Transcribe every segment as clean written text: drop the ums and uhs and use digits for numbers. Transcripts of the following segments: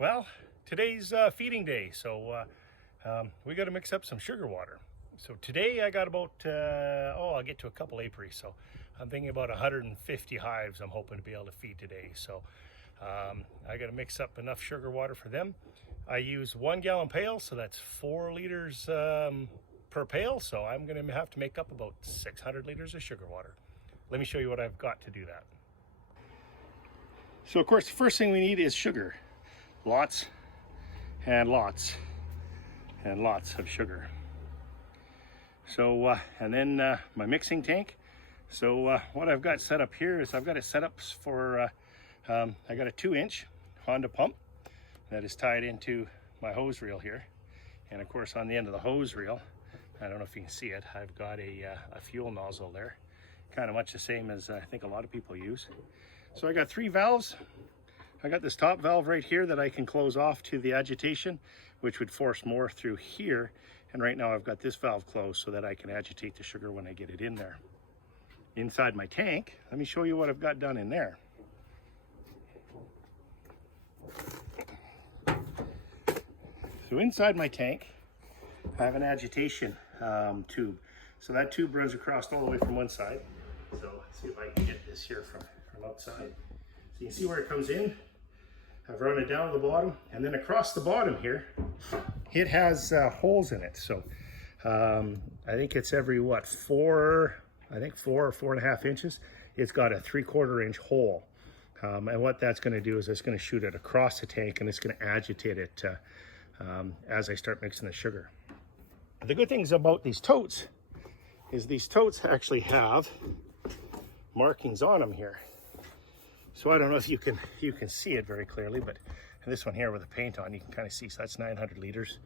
Well, today's feeding day, so we got to mix up some sugar water. So today I got about, I'll get to a couple apiaries, so I'm thinking about 150 hives I'm hoping to be able to feed today. So I got to mix up enough sugar water for them. I use 1 gallon pail, so that's 4 liters per pail, so I'm going to have to make up about 600 liters of sugar water. Let me show you what I've got to do that. So of course the first thing we need is sugar. Lots and lots and lots of sugar. So and then my mixing tank. So what I've got set up here is I've got it set up for I got a 2-inch Honda pump that is tied into my hose reel here, and of course on the end of the hose reel, I don't know if you can see it, I've got a fuel nozzle there, kind of much the same as I think a lot of people use. So I got 3 valves. I got this top valve right here that I can close off to the agitation, which would force more through here. And right now I've got this valve closed so that I can agitate the sugar when I get it in there. Inside my tank, let me show you what I've got done in there. So inside my tank, I have an agitation tube. So that tube runs across all the way from one side. So let's see if I can get this here from outside. So you can see where it comes in. I've run it down to the bottom, and then across the bottom here, it has holes in it. So I think it's every four or 4.5 inches. It's got a 3/4 inch hole. And what that's going to do is it's going to shoot it across the tank, and it's going to agitate it as I start mixing the sugar. The good things about these totes is these totes actually have markings on them here. So I don't know if you can see it very clearly, but this one here with the paint on, you can kind of see. So that's 900 liters.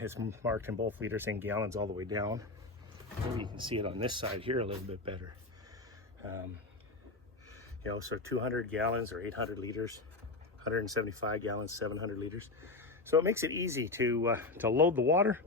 It's marked in both liters and gallons all the way down. Maybe you can see it on this side here a little bit better. So 200 gallons or 800 liters, 175 gallons, 700 liters. So it makes it easy to load the water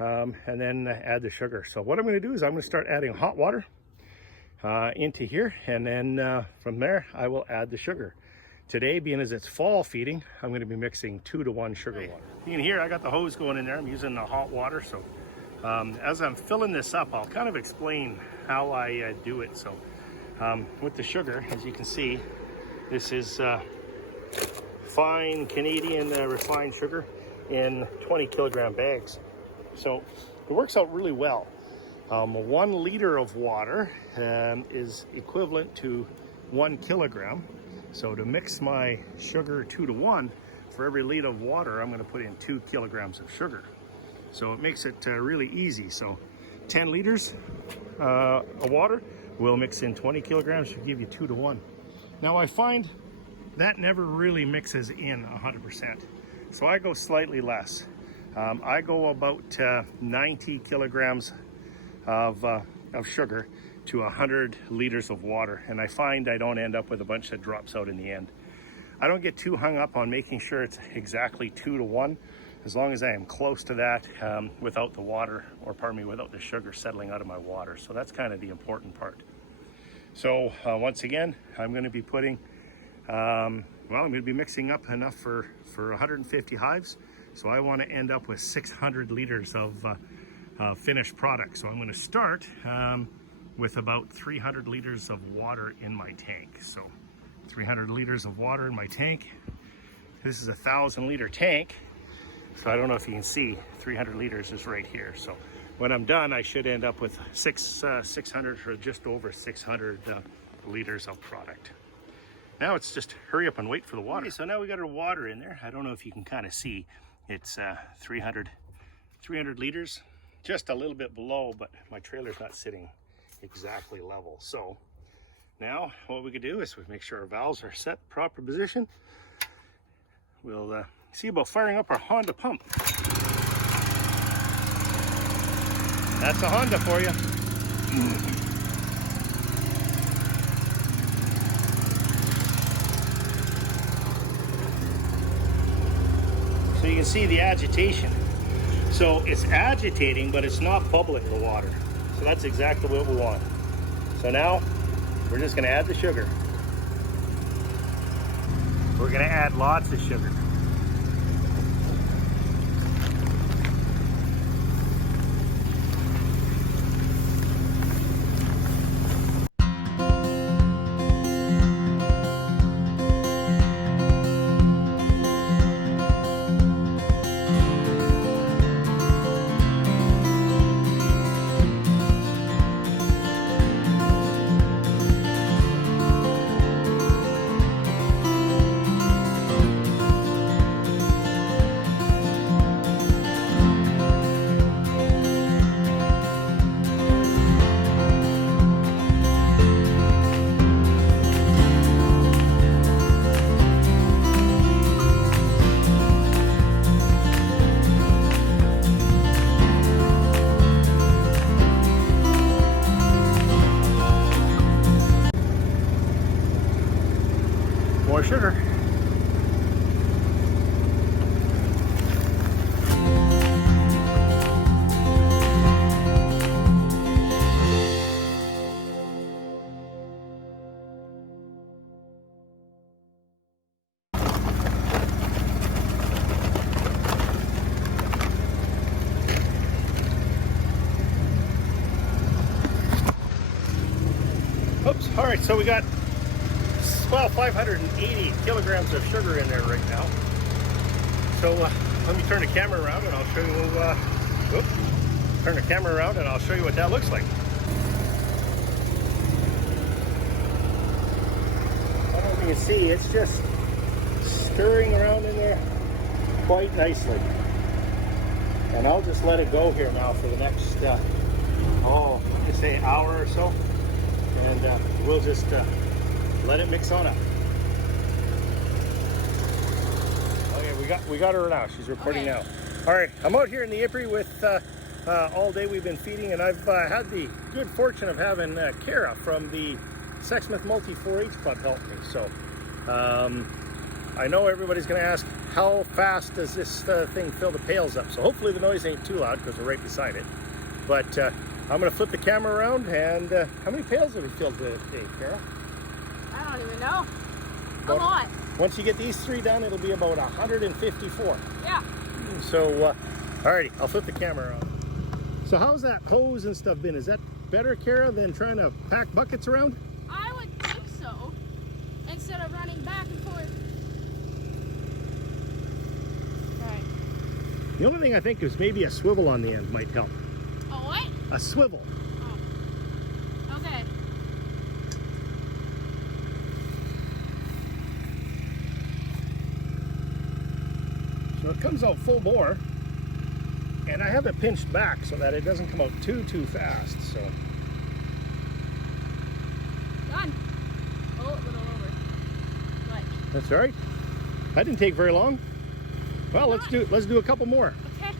and then add the sugar. So what I'm going to do is I'm going to start adding hot water into here, and then from there I will add the sugar. Today, being as it's fall feeding, I'm going to be mixing 2-to-1 sugar water. You can hear I got the hose going in there. I'm using the hot water. So as I'm filling this up, I'll kind of explain how I do it. So with the sugar, as you can see, this is fine Canadian refined sugar in 20 kilogram bags. So it works out really well. 1 liter of water is equivalent to 1 kilogram. So to mix my sugar 2-to-1, for every liter of water, I'm going to put in 2 kilograms of sugar. So it makes it really easy. So 10 liters of water will mix in 20 kilograms to give you 2-to-1. Now I find that never really mixes in 100%. So I go slightly less. I go about 90 kilograms of sugar to 100 liters of water, and I find I don't end up with a bunch that drops out in the end. I don't get too hung up on making sure it's exactly 2-to-1, as long as I am close to that without the water, or without the sugar settling out of my water. So that's kind of the important part. So once again, I'm going to be putting I'm going to be mixing up enough for 150 hives. So I want to end up with 600 liters of finished product. So I'm going to start with about 300 liters of water in my tank. So 300 liters of water in my tank. This is a 1,000-liter tank. So I don't know if you can see, 300 liters is right here. So when I'm done, I should end up with 600 or just over 600 liters of product. Now it's just hurry up and wait for the water. Okay, so now we got our water in there. I don't know if you can kind of see. It's 300 liters, just a little bit below, but my trailer's not sitting exactly level. So now what we could do is we make sure our valves are set proper position. We'll see about firing up our Honda pump. That's a Honda for you. So you can see the agitation. So it's agitating, but it's not bubbling the water. So that's exactly what we want. So now we're just gonna add the sugar. We're gonna add lots of sugar. more sugar. Oops, all right, so we got, well, 580 kilograms of sugar in there right now. So let me turn the camera around and I'll show you, turn the camera around and I'll show you what that looks like. I don't know if you can see, it's just stirring around in there quite nicely. And I'll just let it go here now for the next, just say hour or so. And we'll just let it mix on up. Okay, we got her now. She's recording now. All right, I'm out here in the Ypres with all day we've been feeding, and I've had the good fortune of having Kara from the Sexsmith Multi 4-H Club help me. So I know everybody's going to ask, how fast does this thing fill the pails up? So hopefully the noise ain't too loud because we're right beside it. But I'm going to flip the camera around, and how many pails have we filled today, Kara? I don't even know. A lot. Once you get these 3 done, it'll be about 154. Yeah. So, alrighty, I'll flip the camera around. So how's that hose and stuff been? Is that better, Kara, than trying to pack buckets around? I would think so. Instead of running back and forth. Right. The only thing I think is maybe a swivel on the end might help. A what? A swivel. Oh. Okay. So it comes out full bore, and I have it pinched back so that it doesn't come out too fast. So done. Oh, a little over. But that's all right. That didn't take very long. Well, let's do a couple more. okay.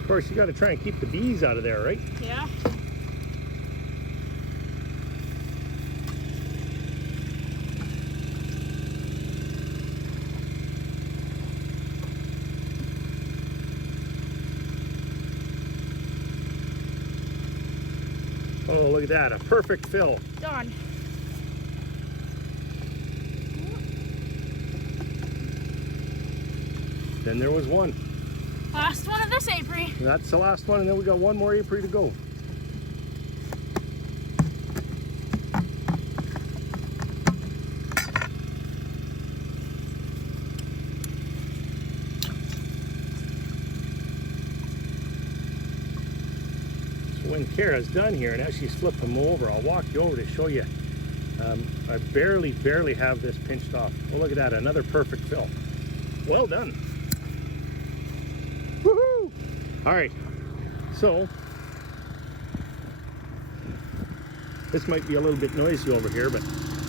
Of course, you got to try and keep the bees out of there, right? Yeah. Oh, look at that, a perfect fill. Done. Then there was one. Last one of this apron. And that's the last one, and then we got one more apron to go. So when Kara's done here, and as she's flipping them over, I'll walk you over to show you. I barely have this pinched off. Oh, look at that, another perfect fill. Well done. Woohoo! All right, so this might be a little bit noisy over here, but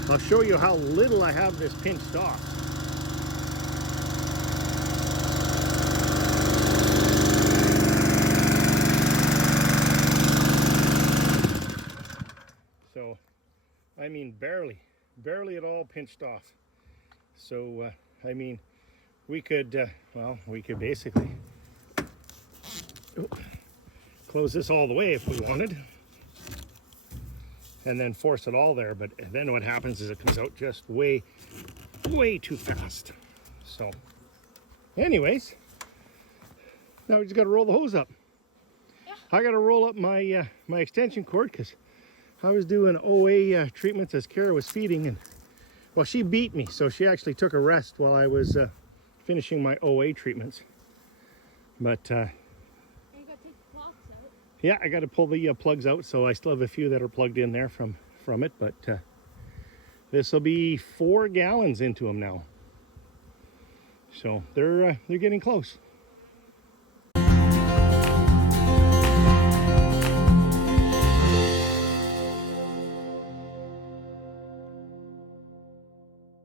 I'll show you how little I have this pinched off. So, I mean, barely at all pinched off. So, I mean, we could, we could basically close this all the way if we wanted, and then force it all there. But then what happens is it comes out just way too fast. So, anyways, now we just got to roll the hose up. Yeah. I got to roll up my my extension cord because I was doing OA treatments as Kara was feeding, and well, she beat me, so she actually took a rest while I was finishing my OA treatments. But you gotta take the plugs out. yeah, I got to pull the plugs out, so I still have a few that are plugged in there from it. But this will be 4 gallons into them now, so they're getting close.